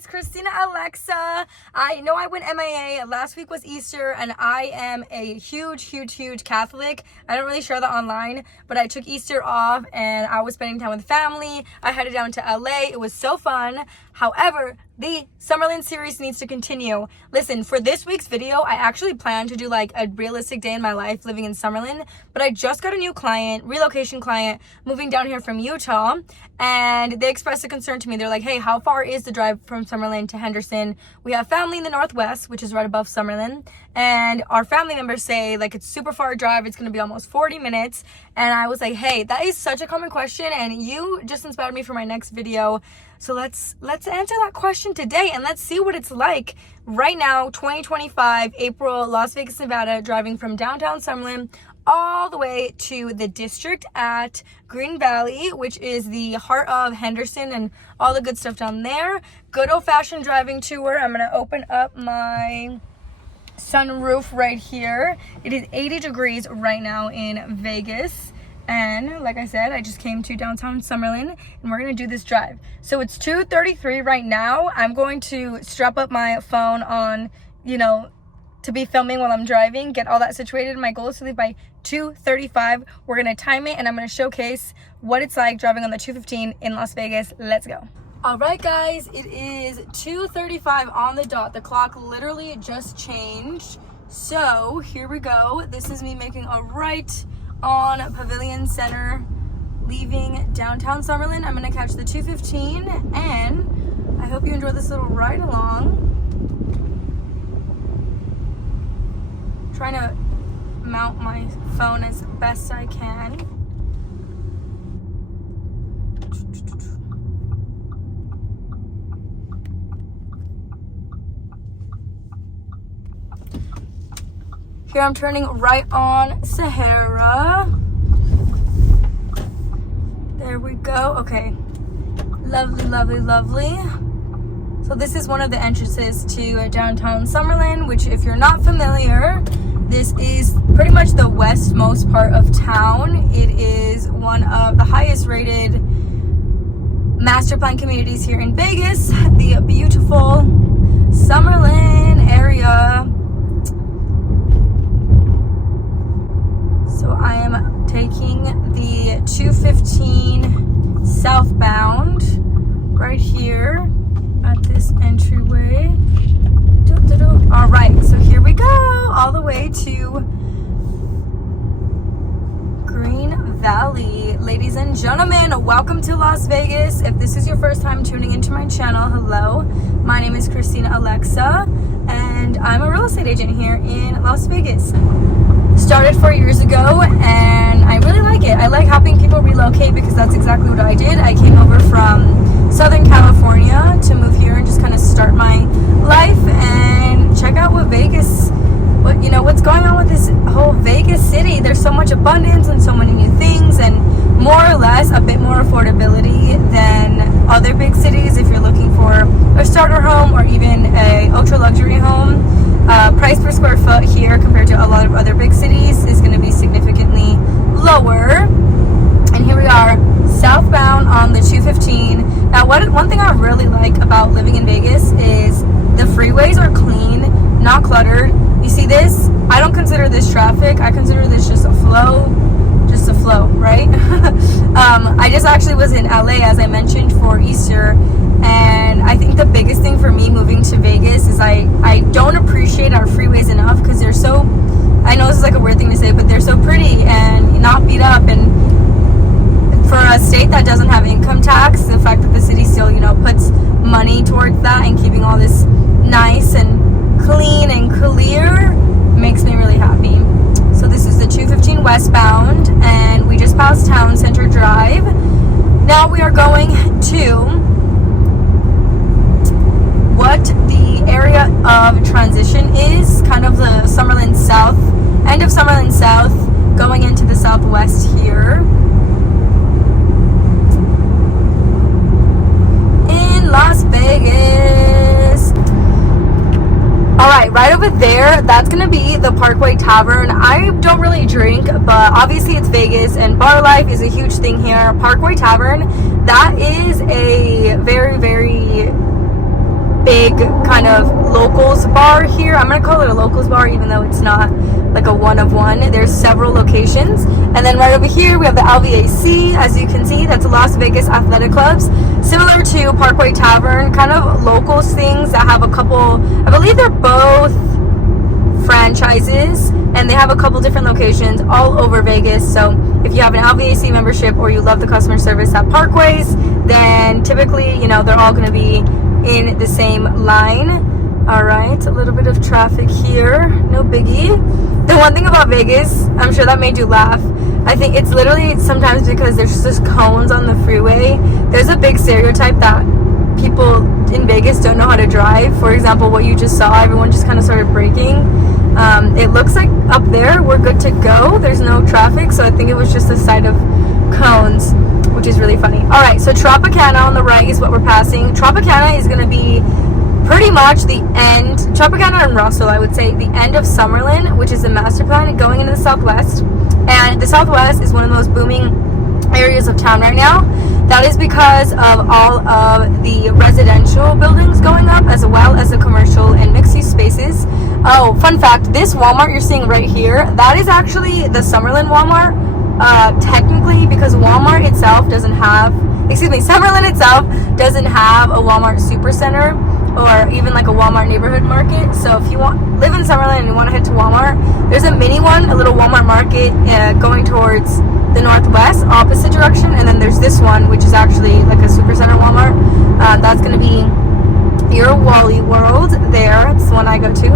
it's Kristina Alexa. I know I went MIA. Last week was Easter, and I am a huge Catholic. I don't really share that online, but I took Easter off, and I was spending time with family. I headed down to LA. It was so fun. However, the Summerlin series needs to continue. Listen, for this week's video, I actually plan to do like a realistic day in my life living in Summerlin, but I just got a new client, relocation client, moving down here from Utah, and they expressed a concern to me. They're like, hey, how far is the drive from Summerlin to Henderson? We have family in the Northwest, which is right above Summerlin, and our family members say like it's super far drive. It's gonna be almost 40 minutes. And I was like, hey, that is such a common question, and you just inspired me for my next video. So let's answer that question today, and let's see what it's like right now, 2025, April, Las Vegas, Nevada, driving from downtown Summerlin all the way to the district at Green Valley, which is the heart of Henderson and all the good stuff down there. Good old-fashioned driving tour. I'm gonna open up my sunroof right here. It is 80 degrees right now in Vegas. And like I said, I just came to downtown Summerlin, and we're gonna do this drive. So it's 2:33 right now. I'm going to strap up my phone on, to be filming while I'm driving, get all that situated. My goal is to leave by 2:35. We're gonna time it, and I'm gonna showcase what it's like driving on the 215 in Las Vegas. Let's go. All right, guys, it is 2:35 on the dot. The clock literally just changed. So here we go. This is me making a right on Pavilion Center, leaving downtown Summerlin. I'm gonna catch the 215, and I hope you enjoy this little ride along. Trying to mount my phone as best I can. Here I'm turning right on Sahara. There we go. Okay. Lovely. So this is one of the entrances to downtown Summerlin, which if you're not familiar, this is pretty much the westmost part of town. It is one of the highest rated master plan communities here in Vegas, the beautiful Summerlin area. So I am taking the 215 southbound right here at this entryway. All right, so here we go, all the way to Green Valley. Ladies and gentlemen, welcome to Las Vegas. If this is your first time tuning into my channel, hello. My name is Kristina Alexa, and I'm a real estate agent here in Las Vegas. Started 4 years ago, and I really like it. I like helping people relocate because that's exactly what I did. I came over from Southern California to move here and just kind of start my life and check out what Vegas, what's going on with this whole Vegas city. There's so much abundance and so many new things, and more or less a bit more affordability than other big cities. If you're looking for a starter home or even a ultra luxury home, price per square foot here compared to a lot of other big cities is going to be significantly lower. And here we are, southbound on the 215. Now, one thing I really like about living in Vegas is the freeways are clean, not cluttered. You see this? I don't consider this traffic. I consider this just a flow, right? I just actually was in LA, as I mentioned, for Easter, and I think the biggest thing for me moving to Vegas is I don't appreciate our freeways enough because they're so, I know this is like a weird thing to say, but they're so pretty and not beat up. And for a state that doesn't have income tax, the fact that the city still, puts money towards that and keeping all this nice and clean and clear makes me really happy. So this is the 215 westbound, and we just passed Town Center Drive. Now we are going to what the area of transition is, kind of the Summerlin South, end of Summerlin South, going into the southwest here. In Las Vegas. Alright, right over there, that's going to be the Parkway Tavern. I don't really drink, but obviously it's Vegas, and bar life is a huge thing here. Parkway Tavern, that is a very big kind of locals bar here. I'm gonna call it a locals bar even though it's not like a one of one. There's several locations. And then right over here we have the LVAC. As you can see, that's Las Vegas Athletic Clubs, similar to Parkway Tavern, kind of locals things that have a couple, I believe they're both franchises, and they have a couple different locations all over Vegas. So if you have an LVAC membership or you love the customer service at Parkways, then typically, you know, they're all going to be in the same line. All right, a little bit of traffic here, no biggie. The one thing about Vegas, I'm sure that made you laugh, I think it's literally sometimes because there's just cones on the freeway. There's a big stereotype that people in Vegas don't know how to drive. For example, what you just saw, everyone just kind of started braking. It looks like up there we're good to go. There's no traffic, so I think it was just a side of cones, which is really funny. All right, so Tropicana on the right is what we're passing. Tropicana is going to be pretty much the end, Tropicana and Russell, I would say, the end of Summerlin, which is the master plan going into the Southwest. And the Southwest is one of the most booming areas of town right now. That is because of all of the residential buildings going up, as well as the commercial and mixed-use spaces. Oh, fun fact, this Walmart you're seeing right here, that is actually the Summerlin Walmart, technically, because Walmart itself doesn't have, Summerlin itself doesn't have a Walmart Supercenter or even like a Walmart neighborhood market. So if you live in Summerlin and you want to head to Walmart, there's a mini one, a little Walmart market going towards the northwest opposite direction, and then there's this one which is actually like a Supercenter Walmart. That's going to be your Wally World there. It's the one I go to.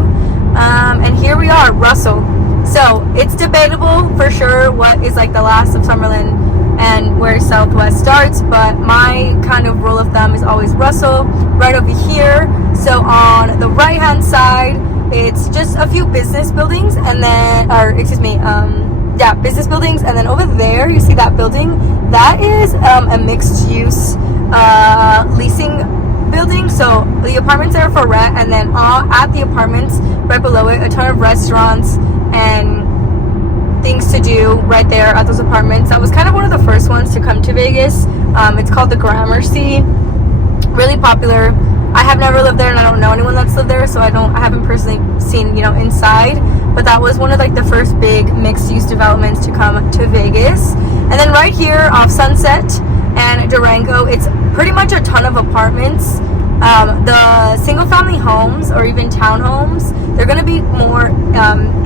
And here we are, Russell. So it's debatable for sure what is like the last of Summerlin and where Southwest starts, but my kind of rule of thumb is always Russell right over here. So on the right hand side, it's just a few business buildings, and then, business buildings, and then over there you see that building, that is a mixed use leasing building. So the apartments are for rent, and then at the apartments right below it, a ton of restaurants and things to do right there at those apartments. That was kind of one of the first ones to come to Vegas. It's called the Gramercy, really popular. I have never lived there, and I don't know anyone that's lived there, so I haven't personally seen, inside, but that was one of like the first big mixed use developments to come to Vegas. And then right here off Sunset and Durango, it's pretty much a ton of apartments. The single family homes or even townhomes, they're going to be more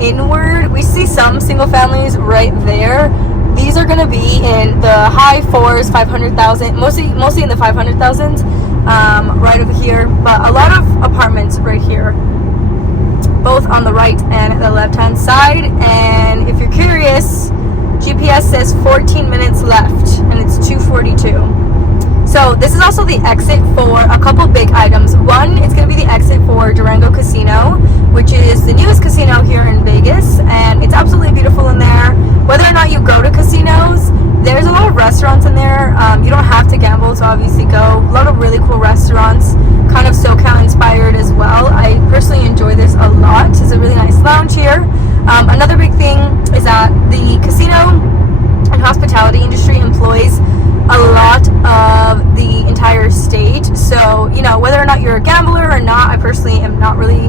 inward. We see some single families right there. These are going to be in the high 4s, 500,000, mostly in the 500,000s, right over here. But a lot of apartments right here, both on the right and the left hand side. And if you're curious, GPS says 14 minutes left, and it's 2:42. So this is also the exit for a couple big items. One, it's going to be the exit for Durango Casino, which is the newest casino here in Vegas, and it's absolutely beautiful in there. Whether or not you go to casinos, there's a lot of restaurants in there. You don't have to gamble to obviously go. A lot of really cool restaurants, kind of SoCal inspired as well. I personally enjoy this a lot. It's a really nice lounge here. Another big thing is that the casino and hospitality industry employs a lot of the entire state. So, whether or not you're a gambler or not, I personally am not really,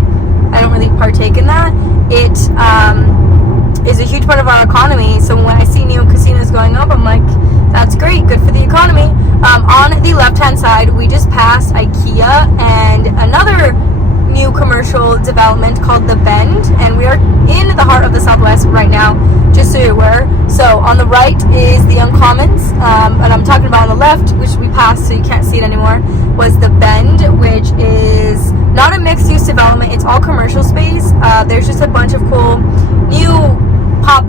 I don't really partake in that. It is a huge part of our economy. So when I see new casinos going up, I'm like, that's great, good for the economy. On the left-hand side, we just passed IKEA and another new commercial development called The Bend, and we are in the heart of the Southwest right now, just so you're aware. So on the right is the Uncommons, and I'm talking about on the left, which we passed so you can't see it anymore, was The Bend, which is not a mixed-use development. It's all commercial space. There's just a bunch of cool new not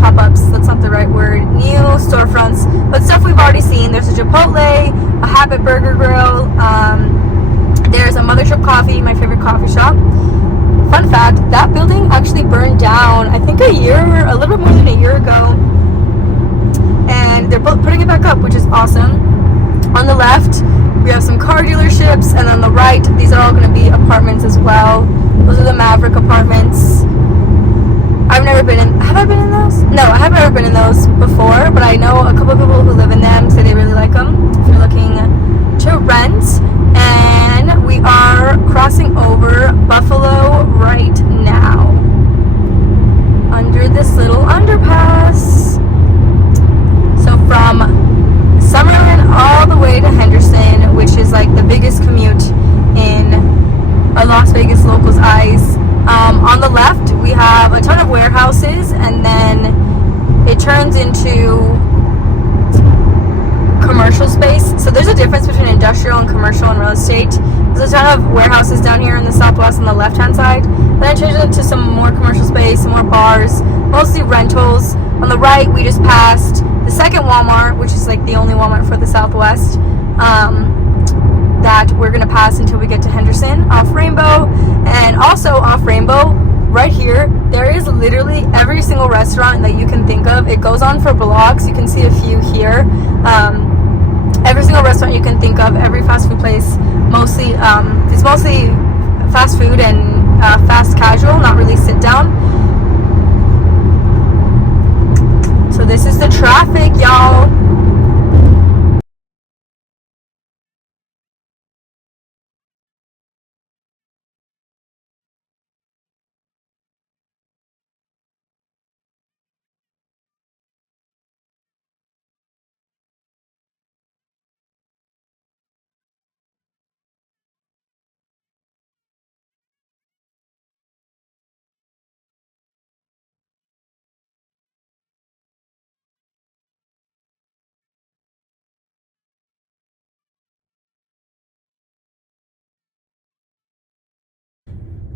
pop-ups, that's not the right word, new storefronts, but stuff we've already seen. There's a Chipotle, a Habit Burger Grill, there's a Mothership Coffee, my favorite coffee shop. Fun fact, that building actually burned down, I think a little bit more than a year ago, and they're putting it back up, which is awesome. On the left, we have some car dealerships, and on the right, these are all going to be apartments as well. Those are the Maverick apartments. Have I been in those? No, I haven't ever been in those before, but I know a couple of people who live in them say they really like them if you're looking to rent. And we are Las Vegas locals' eyes. On the left, we have a ton of warehouses, and then it turns into commercial space. So there's a difference between industrial and commercial and real estate. There's a ton of warehouses down here in the southwest on the left hand side. Then I changed it to some more commercial space, some more bars, mostly rentals. On the right, we just passed the second Walmart, which is like the only Walmart for the southwest, that we're gonna pass until we get to Henderson off Rainbow. And also off Rainbow, right here, there is literally every single restaurant that you can think of. It goes on for blocks. You can see a few here. Every single restaurant you can think of, every fast food place, mostly it's mostly fast food and fast casual, not really sit down. So this is the traffic, y'all.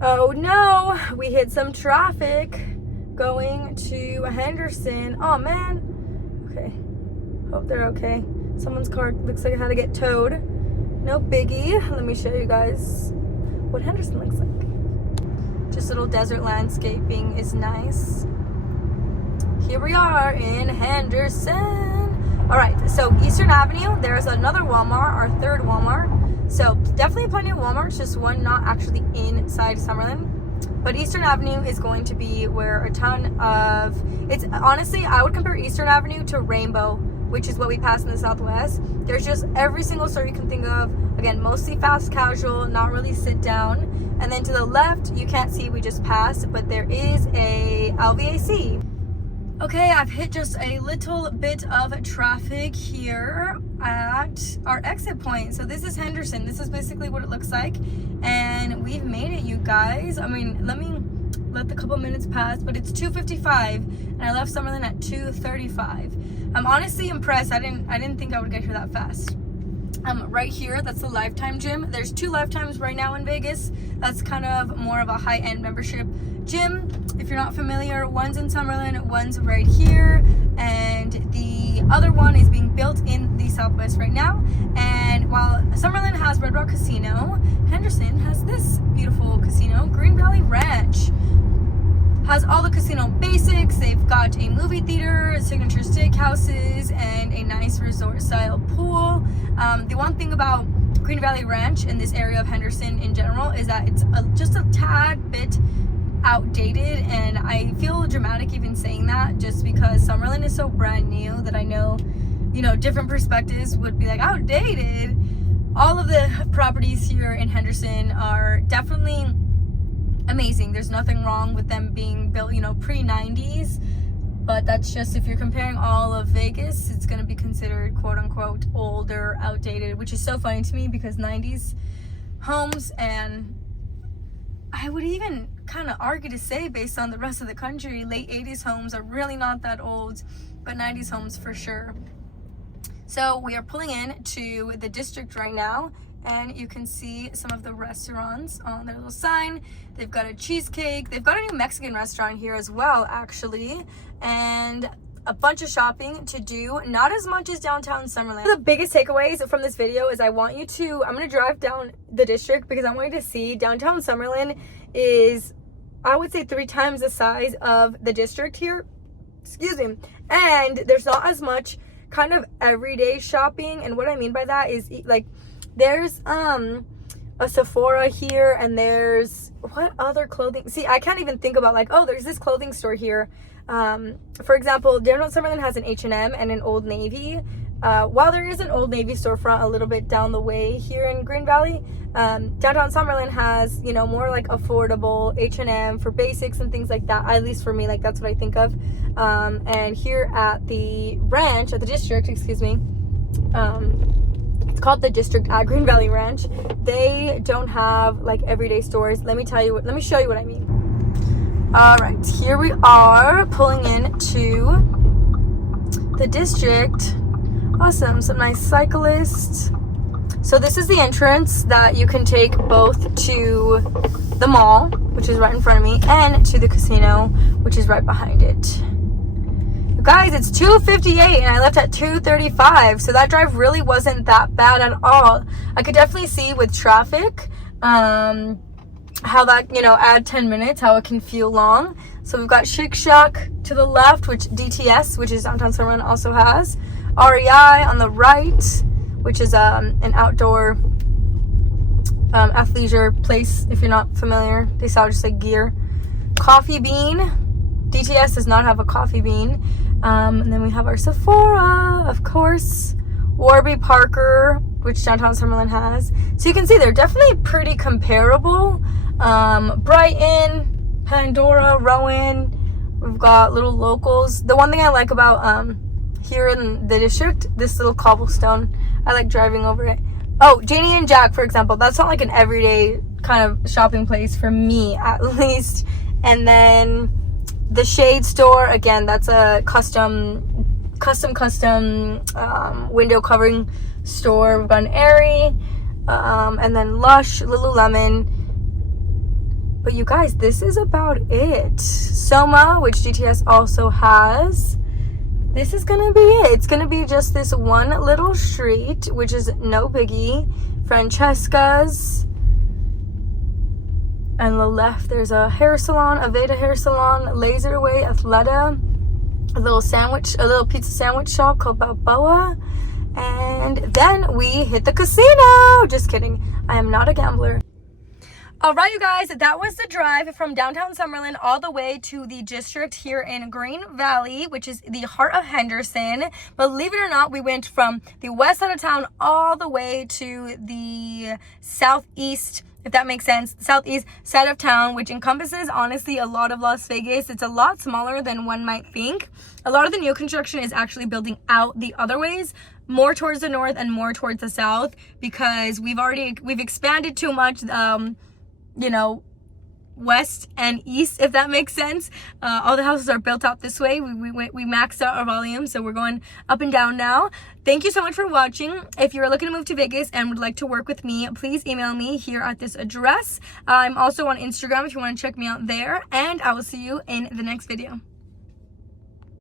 Oh no, we hit some traffic going to Henderson. Oh man. Okay. Hope they're okay. Someone's car looks like it had to get towed. No biggie. Let me show you guys what Henderson looks like. Just little desert landscaping is nice. Here we are in Henderson. All right, so Eastern Avenue, there's another Walmart, our third Walmart. So definitely plenty of Walmarts, just one not actually inside Summerlin. But Eastern Avenue is going to be where a ton of, it's honestly, I would compare Eastern Avenue to Rainbow, which is what we pass in the southwest. There's just every single store you can think of. Again, mostly fast casual, not really sit down. And then to the left, you can't see, we just passed, but there is a LVAC. Okay, I've hit just a little bit of traffic here at our exit point. So this is Henderson. This is basically what it looks like. And we've made it, you guys. I mean, let the couple minutes pass, but it's 2:55 and I left Summerlin at 2:35. I'm honestly impressed. I didn't think I would get here that fast. Right here, that's the Lifetime gym. There's two Lifetimes right now in Vegas. That's kind of more of a high-end membership gym. If you're not familiar, one's in Summerlin, one's right here, and the other one is being built in the southwest right now. And while Summerlin has Red Rock Casino, Henderson has this beautiful casino, Green Valley Ranch. Has all the casino basics. They've got a movie theater, signature steakhouses, and a nice resort style pool. The one thing about Green Valley Ranch in this area of Henderson in general is that it's just a tad bit outdated, and I feel dramatic even saying that just because Summerlin is so brand new that I know, you know, different perspectives would be like outdated. All of the properties here in Henderson are definitely amazing. There's nothing wrong with them being built, you know, pre-90s, but that's just if you're comparing all of Vegas, it's going to be considered quote unquote older, outdated, which is so funny to me because 90s homes, and I would even kind of argue to say based on the rest of the country, late 80s homes are really not that old, but 90s homes for sure. So we are pulling in to the district right now, and you can see some of the restaurants on their little sign. They've got a cheesecake. They've got a new Mexican restaurant here as well, actually, and a bunch of shopping to do. Not as much as downtown Summerlin. The biggest takeaways from this video is I'm going to drive down the district because I want you to see downtown Summerlin is, I would say, 3 times the size of the district here. Excuse me. And there's not as much kind of everyday shopping. And what I mean by that is like, there's a Sephora here, and there's what other clothing? See, I can't even think about like, oh, there's this clothing store here. For example, downtown Summerlin has an H&M and an Old Navy. While there is an Old Navy storefront a little bit down the way here in Green Valley, downtown Summerlin has, you know, more like affordable H&M for basics and things like that. At least for me, like that's what I think of. And here at the ranch, at the district, excuse me, It's called the District at Green Valley Ranch. They don't have like everyday stores. Let me show you what I mean. All right, here we are pulling into the district. Awesome, some nice cyclists. So this is the entrance that you can take both to the mall, which is right in front of me, and to the casino, which is right behind it. You guys, it's 2:58 and I left at 2:35, so that drive really wasn't that bad at all. I could definitely see with traffic how that, add 10 minutes, how it can feel long. So we've got Chic Shack to the left, which DTS, which is downtown Summerlin, also has. REI on the right, which is an outdoor athleisure place. If you're not familiar, they sell just like gear. Coffee Bean, DTS does not have a Coffee Bean. And then we have our Sephora, of course. Warby Parker, which downtown Summerlin has. So you can see they're definitely pretty comparable. Brighton, Pandora, Rowan. We've got little locals. The one thing I like about here in the district, this little cobblestone, I like driving over it. Oh, Janie and Jack, for example, that's not like an everyday kind of shopping place for me, at least. And then the Shade Store, again, that's a custom window covering store. We've got an Aerie, and then Lush, Lululemon. But you guys, this is about it. Soma, which GTS also has. This is gonna be it. It's gonna be just this one little street, which is no biggie. Francesca's. And on the left, there's a hair salon, Aveda hair salon, Laserway, Athleta, a little pizza sandwich shop called Balboa. And then we hit the casino. Just kidding. I am not a gambler. All right, you guys, that was the drive from downtown Summerlin all the way to the district here in Green Valley, which is the heart of Henderson. Believe it or not, we went from the west side of town all the way to the southeast, if that makes sense, southeast side of town, which encompasses, honestly, a lot of Las Vegas. It's a lot smaller than one might think. A lot of the new construction is actually building out the other ways, more towards the north and more towards the south, because we've expanded too much, west and east, if that makes sense. All the houses are built out this way. We maxed out our volume, so we're going up and down now. Thank you so much for watching. If you're looking to move to Vegas and would like to work with me, please email me here at this address. I'm also on Instagram if you want to check me out there, and I will see you in the next video.